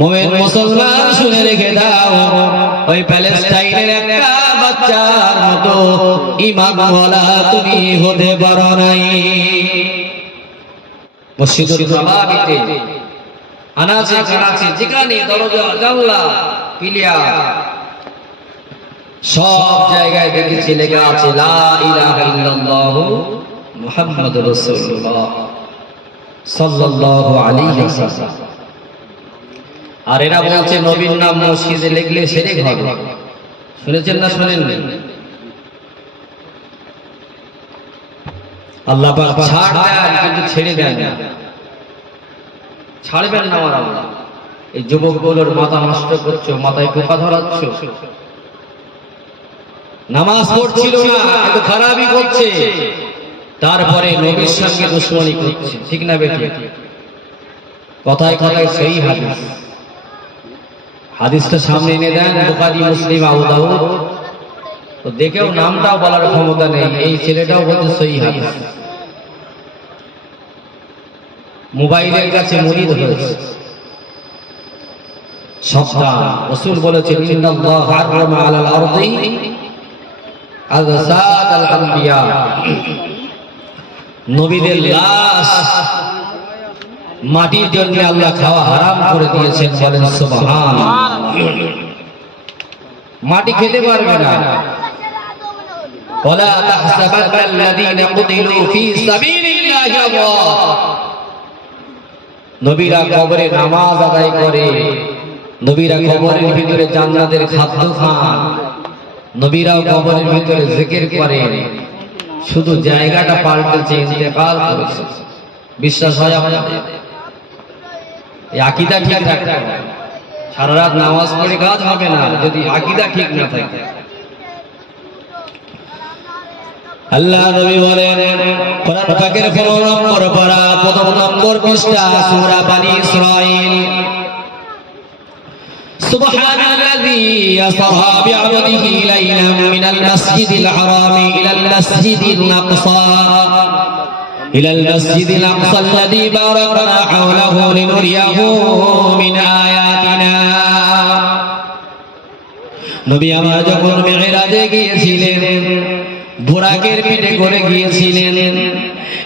মুমিন মুসলমান শুনে রেখে দাও, ওই প্যালেস্টাইনের একটা বাচ্চার মতো ঈমানওয়ালা তুমি হতে পারো নাই। মসজিদুল নববীতে আনাচে কানাচে যেখানে দরজা জানলা ক্লিয়ার সব জায়গায় দেখেছি লেখা আছে লা ইলাহা ইল্লাল্লাহু মুহাম্মাদুর রাসূলুল্লাহ সাল্লাল্লাহু আলাইহি ওয়াসাল্লাম। আর এরা বলছে নবীর নাম মসজিদে লিখলে শিরক হবে। শুনেছেন না শুনেননি? আল্লাহ পাক ছাড় দেন কিন্তু ছেড়ে দেন না, ছাড়বেন না আমার আল্লাহ। এই যুবকগুলোর মাথা নষ্ট করছো, মাথায় পোকা ধরাচ্ছ, নামাজ পড়ছিল না কিন্তু খারাপই করছে, তারপরে নবীর সঙ্গে দুশমনি করছে, ঠিক না বেটি? কথায় কথায় সেই হাদিস, হাদিসটা সামনে এনে দেন বুখারী মুসলিম আবু দাউদ, তো দেখেও নামটাও বলার ক্ষমতা নেই, এই ছেলেটাও বলছে সহি হাদিস। মোবাইলের কাছে মুরিদ হয়েছে। সাবধান, রাসূল বলেছেন ইন্নাল্লাহ হারামা আলাল আরদি আযসাদ আল আম্বিয়া, নবীদের লাশ মাটির জন্য আল্লাহ খাওয়া হারাম করে দিয়েছেন, বলেন সুবহানাল্লাহ। মাটি খেতে পারবে না। ওয়ালা তাহসাবান্নাল্লাযীনা কুতিলু ফী সাবিলিল্লাহি আমওয়াত, নবীরা কবরে নামাজ আদায় করে, নবীরা কবরের ভিতরে জান্নাতের খাদ্য খান, নবীরাও কবরের ভিতরে জিকির করেন, শুধু জায়গাটা পাল্টেছে, ইন্তেকাল করেছে। বিশ্বাস হয় আপনাদের? এই আকীদা ঠিক রাখতে হবে। সারা রাত নামাজ পড়ে কাজ হবে না যদি আকীদা ঠিক না থাকে। আল্লাহ নবী বলেন কোরআন পাকের 15 নম্বর পারা 15 নম্বর পৃষ্ঠা সূরা বনী ইসরাঈল, সুবহানাল্লাযী আসরা বি'আবদিহি লাইলাম মিনাল মাসজিদিল হারামি ইলাল মাসজিদিল আকসা ইলাল মাসজিদিল আকসা আল্লাযী বারাকনা হাওলাহু লিনুরিয়াহু মিন আয়াতিনা। নবী আমার যখন মিরাজে গিয়েছিলেন, বোরাকের পিঠে করে গিয়েছিলেন,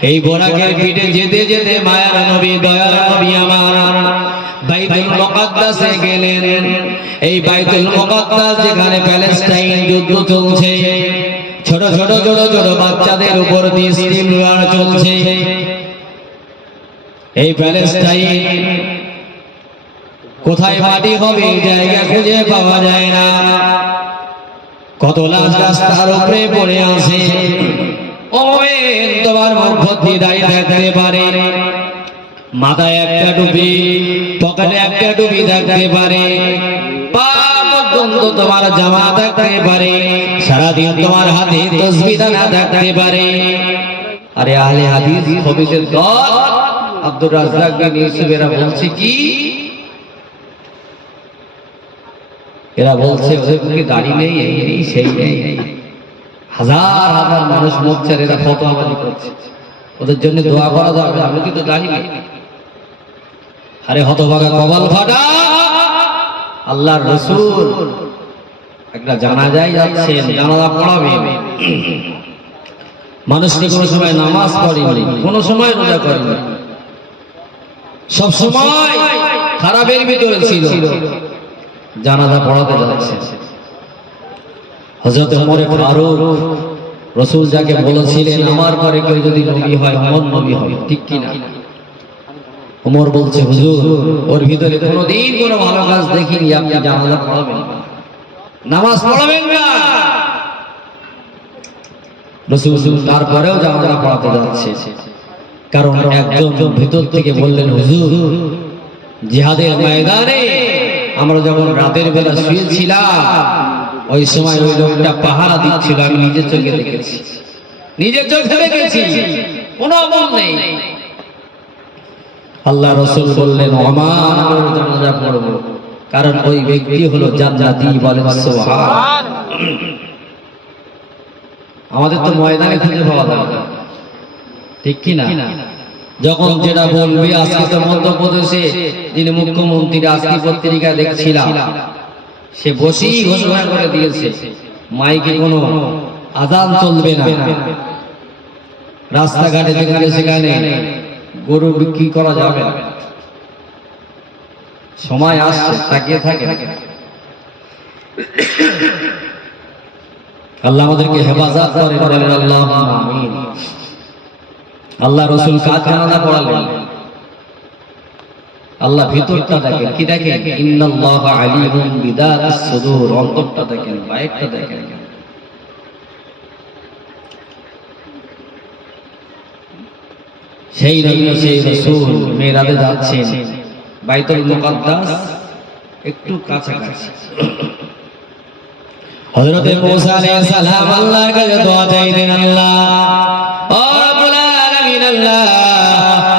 এই বোরাকের পিঠে যেতে যেতে মায়ার নবী দয়ার নবী আমার বাইতুল মুকাদ্দাসে গেলেন। এই বাইতুল মুকাদ্দাস যেখানে প্যালেস্টাইন যুদ্ধ চলছে, ছোট ছোট ছোট ছোট বাচ্চাদের উপর দিয়ে স্টিমার চলছে, এই প্যালেস্টাইন কোথায় মাটি হবে জায়গা খুঁজে পাওয়া যায় না, কত লাশ রাস্তার উপরে পড়ে আছে। ও মুমিন, তোমার মুখ ভর্তি দাড়ি থাকতে পারে, মাথায় একটা টুপি, পকেটে একটা টুপি থাকতে পারে, পা পর্যন্ত তোমার জামা থাকতে পারে, সারাদিন তোমার হাতে তাসবিহ দানা থাকতে পারে। আরে আহলে হাদিস হাদিসের দল আব্দুর রাজ্জাক বিন ইউসুফ এরা বলছে কি, এরা বলছে ওদের মুখে দাড়ি নেই, এই নেই সেই নেই, হাজার হাজার মানুষ মরছে, এরা ফতোয়াবাজি করছে, ওদের জন্য দোয়া করা যাবে, আমি কিন্তু দাড়ি নেই। আরে হতভাগা কপাল ফাটা, আল্লাহর রাসূল একটা জানাজায় যাচ্ছেন, জানাজা পড়াবেন, মানুষকে কোনো সময় নামাজ পড়েনি, কোনো সময় রোজা করেনি, সব সময় খারাপের ভিতরে ছিল, জানাজা পড়াতে যাচ্ছে। হযরত ওমর ফারুক, রাসূল যাকে বলেছিলেন আমার পরে কেউ যদি নবী হয় ওমর নবী হবে, ঠিক কি না? ওমর বলছে হুজুর ওর ভিতরে কোনোদিন কোনো ভালো কাজ দেখিনি, আপনি জানাজা পড়াবেন না, নামাজ পড়াবেন না। রাসূল তারপরেও জানাজা পড়াতে যাচ্ছে, কারণ একজন ভিতর থেকে বললেন হুজুর জিহাদের ময়দানে আমরা যখন রাতের বেলা শুয়েছিলাম ওই সময় ওই লোকটা পাহারা দিচ্ছিল, আমি নিজের চোখে দেখেছি, নিজের চোখে দেখেছি, কোনো আমল নেই। আল্লাহ রাসূল বললেন ওমান আমরা জানাজা পড়ব, কারণ ওই ব্যক্তি হলো জান্নাতি, বলেন সুবহান। আমাদের তো ময়দানে খুঁজে পাওয়া যায় না, ঠিক কি না? যখন যেটা বলবে, আজকে তো মধ্যপ্রদেশে যিনি মুখ্যমন্ত্রী আজকে পত্রিকা দেখছিলাম, সে বসেই ঘোষণা করে দিয়েছে মাইকে কোনো আজান চলবে না, রাস্তাঘাটে যেখানে সেখানে গরু বিক্রি করা যাবে না। সময় আসছে, তাকিয়ে থাকে। আল্লাহ আমাদেরকে হেফাজত করেন, বলেন আল্লাহুম্মা আমিন। আল্লাহ রাসূল কাজ জানাজা পড়ালেন, আল্লাহ ভিতরটা দেখেন, কি দেখেন? ইন্নাল্লাহা আলিমুন বিদাতিস সুদূর, অন্তরটা দেখেন, বাইরটা দেখেন। সেই নবী সেই রাসূল মেরাজে যাচ্ছেন, বাইতুল মুকাদ্দাস একটু কাছাকাছি। হযরত মুসা আলাইহিস সালাম আল্লাহর কাছে দোয়া চাইলেন, আল্লাহ ও রব্বুল আলামিন, আল্লাহ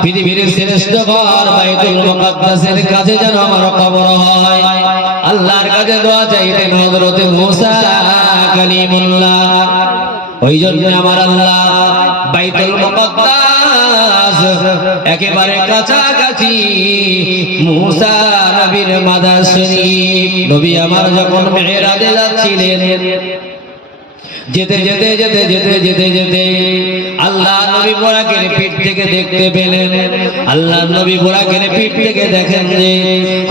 পৃথিবীর শ্রেষ্ঠ ঘর বাইতুল মুকাদ্দাসের কাছে যেন আমার কবর হয়। আল্লাহর কাছে দোয়া চাইতেন হযরত মুসা কালিমুল্লাহ। ওই জন্য আমার আল্লাহ বাইতুল মুকাদ্দাস একেবারে কাছাকাছি মুসা নবীর মাদার শরীফ। নবী আমার যখন মেরাজে যাচ্ছিলেন, যেতে যেতে যেতে যেতে যেতে যেতে আল্লাহ নবী বুরাকের পিঠ থেকে দেখতে পেলেন, আল্লাহ নবী বুরাকের পিঠ থেকে দেখেন যে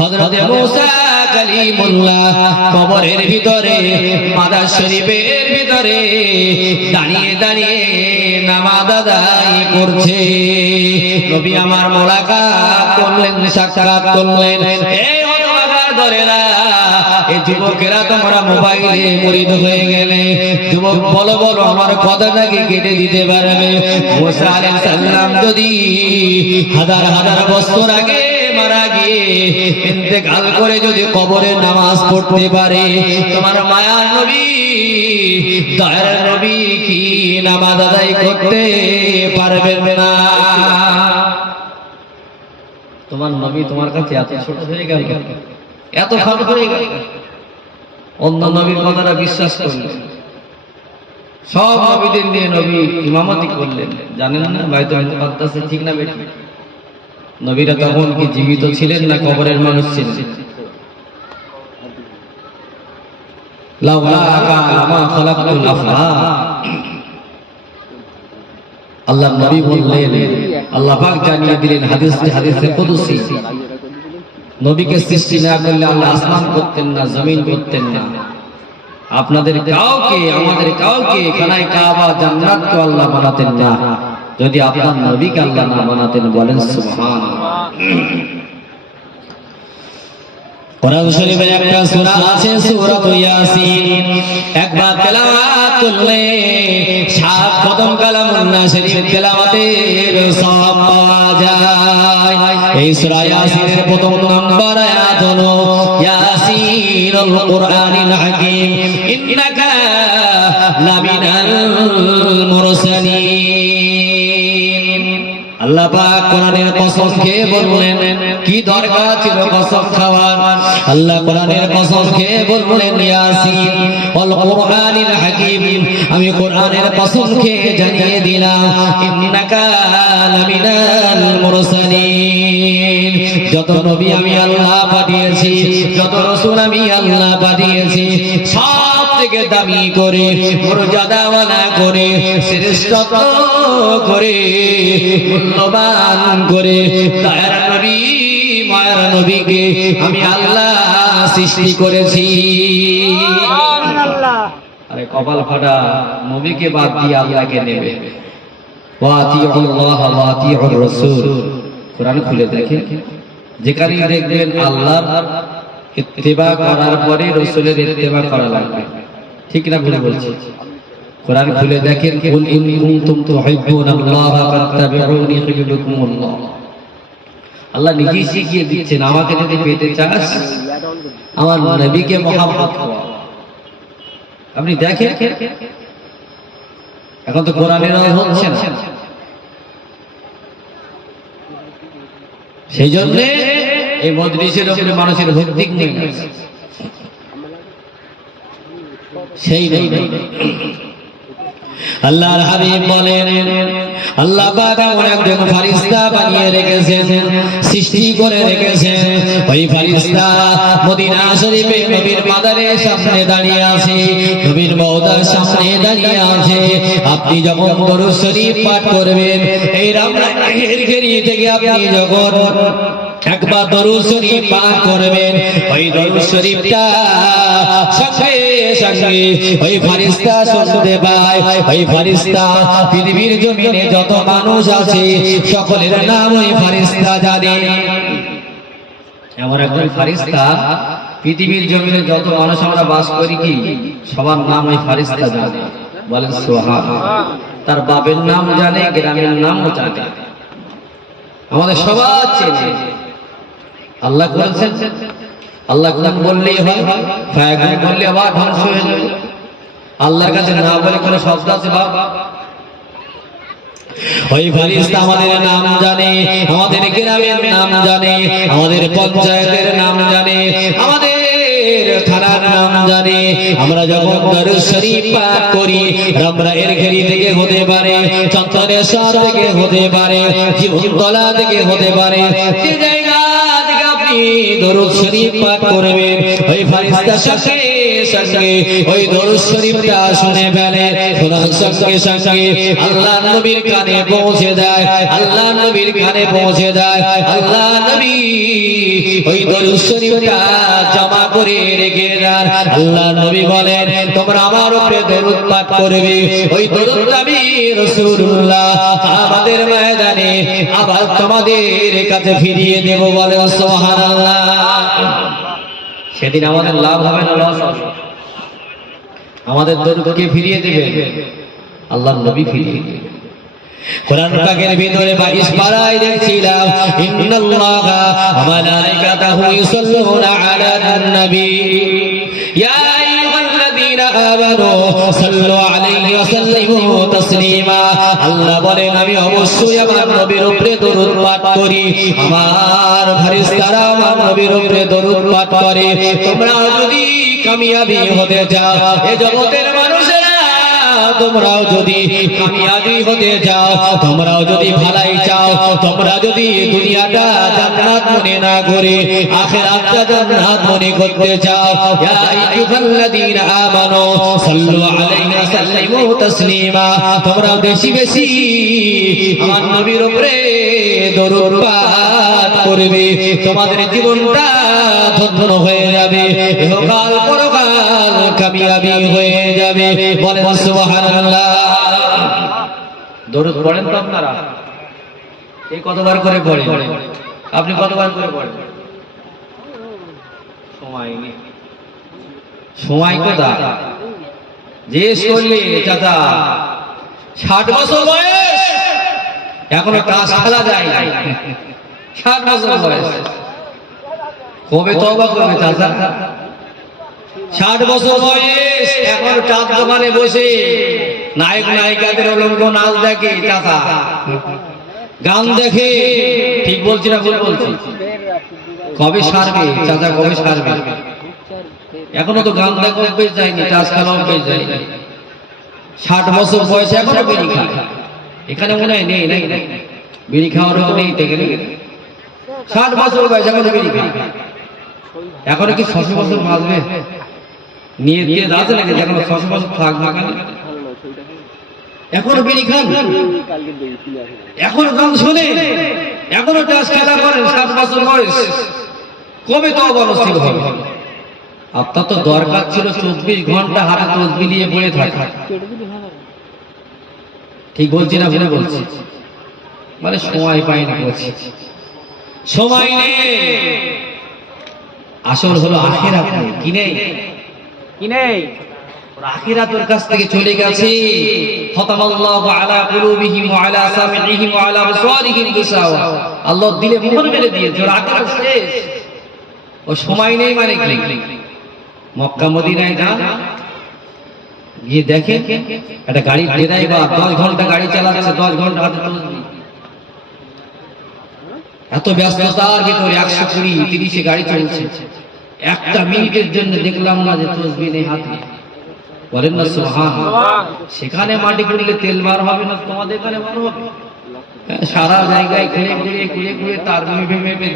হযরত মুসা কালিমুল্লাহ কবরের ভিতরে মাদার শরীফের ভিতরে দাঁড়িয়ে দাঁড়িয়ে নামাজ আদায় করছে। নবী আমার মোলাকাত করলেন, সাক্ষাৎ করলেন। এই হতভাগা দরেরা, এই যুবকেরা তোমরা মোবাইলে মুরিদ হয়ে গেলে, যুবক বলো বলো আমার কথাটাকে কেটে দিতে পারবে? মুসা আলাইহিস সালাম যদি হাজার হাজার বছর আগে মারা গিয়ে ইন্তেকাল করে যদি কবরে নামাজ পড়তে পারে, তোমার মায়ার নবী দয়ার নবী কি নামাজ আদায় করতে পারবেন না? তোমার নবী তোমার কাছে এত ছোট হয়ে গেল, এত খারাপ হয়ে গেল, অন্য নবীর কথাটা বিশ্বাস করলেন। সব নবীদের নিয়ে নবী ইমামতি করলেন, জানেন না বাইতুল মুকাদ্দাসে, ঠিক না বেঠিক? নবীরা তখন কি জীবিত ছিলেন না কবরের মানুষ ছিলেন? আল্লাহ নবী বললেন, আল্লাহ পাক জানিয়ে দিলেন হাদিসে কুদসি, নবীকে সৃষ্টি না করলে আল্লাহ আসমান করতেন না, জমিন করতেন না। আপনাদের কাউকে, আমাদের কাউকে খানায় কাবা জান্নাতকে আল্লাহ বানাতেন না যদি আপনার নবীকে আল্লাহ না বানাতেন। বলেন সুবহানাল্লাহ। কোরআন শরীফে একটা সূরা আছে সূরাত ইয়াসিন, একবার তেলাওয়াত করলে 7 কদম কালামুল্লাহ শরীফ তেলাওয়াতের সওয়াব পাওয়া যায়। এই সূরা ইয়াসিনের প্রথম নম্বর আয়াত হলো ইয়াসিনুল কুরআনিল হাকীম ইন্নাকা লামিনাল মুরসালিন। আল্লাহ পাক কোরআনের কসম খেয়ে বললেন, কি দরকার ছিল কসম খাওয়ার? আল্লাহ কোরআনের কসম খেয়ে বললেন ইয়াসিন ওয়াল কুরআনিল হাকীম, আমি কোরআনের কসম খেয়ে জানিয়ে দিলাম ইন্নাকা লামিনাল মুরসালিন। যত নবী আমি আল্লাহ পাঠিয়েছি, যত রাসূল আমি আল্লাহ পাঠিয়েছি, সব থেকে দামি করে, মর্যাদাওয়ালা করে, শ্রেষ্ঠত্ব করে, মূল্যবান করে দয়ার নবী মায়ার নবীকে আমি আল্লাহ সৃষ্টি করেছি। আরে কপাল ফাটা, নবীকে বাদ দিয়ে আল্লাহকে নেবে। ওয়া আতিউল্লাহ ওয়া আতিউর রাসূল। কোরআন খুলে দেখেন, যেখানে দেখবেন আল্লাহর ইত্তিবা করার পরে রাসূলের ইত্তিবা করা লাগবে, ঠিক না ভুল বলছি? কোরআন খুলে দেখেন, কুল ইন কুনতুম তুহিব্বুনাল্লাহ ফাত্তাবিউনি ইউহিব্বুকুমুল্লাহ। আল্লাহ নিজেই শিখিয়ে দিচ্ছেন, আমাকে যদি পেতে চাস আমার নবীকে মহব্বত কর। আপনি দেখেন, এখন তো কোরআনের আওয়াজ হচ্ছে না, সেই জন্য এই মজলিসের উপরে মানুষের ভিত্তিক নেই, সেই নেই। আল্লাহর হাবিব বলেন আল্লাহ পাক এমন একজন ফেরেশতা বানিয়ে রেখেছেন, সৃষ্টি করে রেখেছেন। ওই ফেরেশতা মদিনা শরীফে নবীর মাজারের সামনে দাঁড়িয়ে আছে, নবীর মওদার সামনে দাঁড়িয়ে আছে। আপনি যখন দরুদ শরীফ পাঠ করবেন, এই রামরাহের ঘেরি থেকে আপনি যখন একবার দরুদ শরীফ পাঠ করবেন, ওই দরুদ শরীফটা সঙ্গে সঙ্গে ওই ফেরেশতা শুনতে পায়। ওই ফেরেশতা পৃথিবীর জমিনে যত মানুষ আছে সকলের নাম ওই ফেরেশতা জানে। এমন একজন ফেরেশতা পৃথিবীর জমিনে যত মানুষ আমরা বাস করি কি সবার নাম ওই ফেরেশতা জানে। বলেন সুবহানাল্লাহ। তার বাপের নাম জানে, গ্রামের নামও জানে, আমাদের সবার চেনে। আল্লাহ বলেছেন আল্লাহ কোন বললেই হয়, ফায়াকুন বললে আবার ধ্বংস হয়ে যাবে। আল্লাহর কাছে না বলে কোনো শব্দ আছে বাবা? ওই ফেরেশতা আমাদের নাম জানে, আমাদের গ্রামের নাম জানে, আমাদের পঞ্চায়েতের নাম জানে, আমাদের থানার নাম জানে। আমরা যখন দরুদ শরীফ পাঠ করি, রামরাহের ঘেরি থেকে হতে পারে, চন্দ্রেশ্বর থেকে হতে পারে, জীবনতলা থেকে হতে পারে, যে জায়গা থেকে আপনি দরুদ শরীফ পাঠ করবেন, ওই ফেরেশতা সঙ্গে সঙ্গে ওই দরুদ শরীফটা শুনে ফেলে। শোনার সঙ্গে সঙ্গে আল্লাহ নবীর কানে পৌঁছে দেয়, আল্লাহ নবীর কানে পৌঁছে দেয়। আল্লাহ নবী ওই দরুদ শরীফটা জমা করে রেখে দেন। আল্লাহ নবী বলেন তোমরা আমার উপরে দরুদ পাঠ করবে, ওই দরুদ আমি রাসূলুল্লাহ আমাদের ময়দানে আবার তোমাদের কাছে ফিরিয়ে দেব। বলেন সুবহানাল্লাহ। সেদিন আমাদের লাভ হবে না লস হবে? আমাদের দরুদকে ফিরিয়ে দেবে আল্লাহর নবী, ফিরিয়ে দেবে। কোরআন পাকের ভিতরে 22 পারায় দেখছিলাম ইন্নাল্লাহা ওয়া মালাইকাতাহু ইউসাল্লুনা আলান নবী ইয়া আইয়ুহাল্লাযীনা আমানু সাল্লু আলাইহি ওয়া সাল্লিমু তাসলিমা। আল্লাহ বলেন আমি অবশ্যই আমার নবীর উপরে দরুদ পাঠ করি, আমার ফেরেশতারা আমার নবীর উপরে দরুদ পাঠ করে। তোমরা যদি কামিয়াবি হতে চাও, এই জগতের মানুষেরা তোমরাও যদি কামিয়াবি হতে চাও, তোমরাও যদি ভালাই চাও, তোমরা যদি দুনিয়াটা জান্নাত মনে না করে আখিরাতটা জান্নাত মনে করতে চাও, ইয়া আইয়ুহাল্লাযীনা আমানু সাল্লু আলাইহি ওয়া সাল্লিমু তাসলিমা। তোমরা বেশি বেশি আমার নবীর উপরে দরুদ পাঠ করবে, তোমাদের জীবনটা ধন্য হয়ে যাবে, ইহকাল পরকাল কামিয়াবি হয়ে যাবে। বলেন সুবহানাল্লাহ। দরুদ পড়েন তো আপনারা? এই কতবার করে পড়েন? আপনি কতবার করে পড়েন? সময় নেই, সময় কোথায়? যে করলে চাচা 60 বছর বয়স এখনো তাস খেলা যায় না, 60 বছর বয়স কবে তওবা করবে চাচা? 60 বছর বয়স এখন চাঁদ দোকানে বসে নায়ক নায়িকাদের অলঙ্গ নাচ দেখে চাচা, গান দেখে। ঠিক বলছি না ভুল বলছি? কবে সারবে চাচা, কবে সারবে? এখনো তো গান দেখা অভ্যেস যায়নি, চাষ খেলা অভ্যেস যায়নি। 60 বছর বয়সে এখনো বিড়ি খায়। এখানে মনে হয় নেই, নাই বিড়ি খাওয়ার নেই থেকে 60 বছর বয়স এখনো বিড়ি খায়। এখনো কি 600 বছর বাঁচবে? নিয়ে দিয়ে দাঁড়াতে লাগে যখন 600 বছর থাকবে, এখনো বিড়ি খান, এখনো গান শোনে, এখনো চাষ খেলা করেন। 60 বছর বয়স কবে তওবা নসিব হবে? আপনার তো দরকার ছিল 24 ঘন্টা হাতে তসবিহ নিয়ে পড়ে থাকা। ঠিক বলছি না ভুল বলছি? মানে সময় পাইনি বলছি, সময় নেই। আসল হলো আখিরাত নেই, কি নেই? কি নেই? আখিরাতের কাছ থেকে চলে গেছে। ফাতামাল্লাহু আলা কুলুবিহিম ওয়া আলা সামিইহিম ওয়া আলা আবসারিহিম গিশাওয়া। আল্লাহ দিলে মোহর মেরে দিয়েছে, ওর আখিরাত শেষ। ও সময় নেই মানে কি? মক্কা মদিনায় যান, গিয়ে দেখেন একটা গাড়ি ড্রাইভার 10 ঘন্টা গাড়ি চালাচ্ছে, 10 ঘন্টা হাতে তসবিহ। এত ব্যস্ততার ভিতরে 120, 30 গাড়ি চলছে, একটা মিনিটের জন্য দেখলাম না যে তসবিহ নেই হাতে। বলেন না সুবহানাল্লাহ। সেখানে মাটি খুঁড়লে তেল বার হবে না, তোমাদের এখানে বার হবে? সারা জায়গায় খুঁড়ে খুঁড়ে খুঁড়ে খুঁড়ে তার মেপে মেপে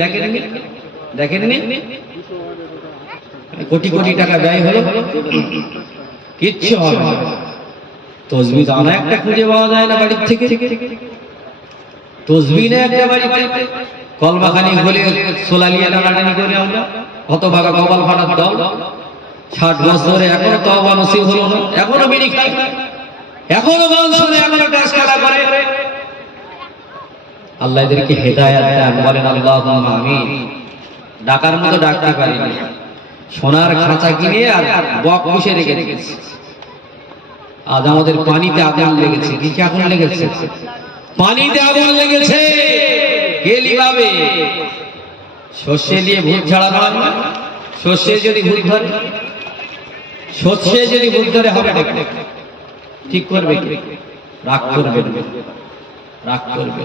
দেখেননি কোটি কোটি টাকা ব্যয় হলো, কিচ্ছু হবে না। তসবিহ দানা একটা খুঁজে পাওয়া যায় না বাড়ির থেকে, তসবিহ না একটা বাড়িতে কলমাখানি বলে সোলালিয়া টানাটানি করে আমরা হতভাগা কপাল ফাটার দল। 60 বছরে এখনো তওবা নসিব হলো না, এখনো বিড়ি খায়, এখনো গান শুনে, এখনো টাস খেলা করে। আল্লাহ এদেরকে হেদায়েত দেন, বলেন আল্লাহুম্মা আমিন। ডাকার মতো ডাকতে পারিনি, সোনার খাঁচা কিনে আর বক পুষে রেখে দিয়েছে। আজ আমাদের পানিতে আগুন লেগেছে, কি আগুন লেগেছে? পানিতে আগুন লেগেছে। কে লিভাবে? সর্ষে দিয়ে ভূত ছাড়ানো হয় না? সর্ষে যদি ভূত ধরে, সর্ষে যদি ভূত ধরে হবে ঠিক করবে, রাগ করবে, রাগ করবে।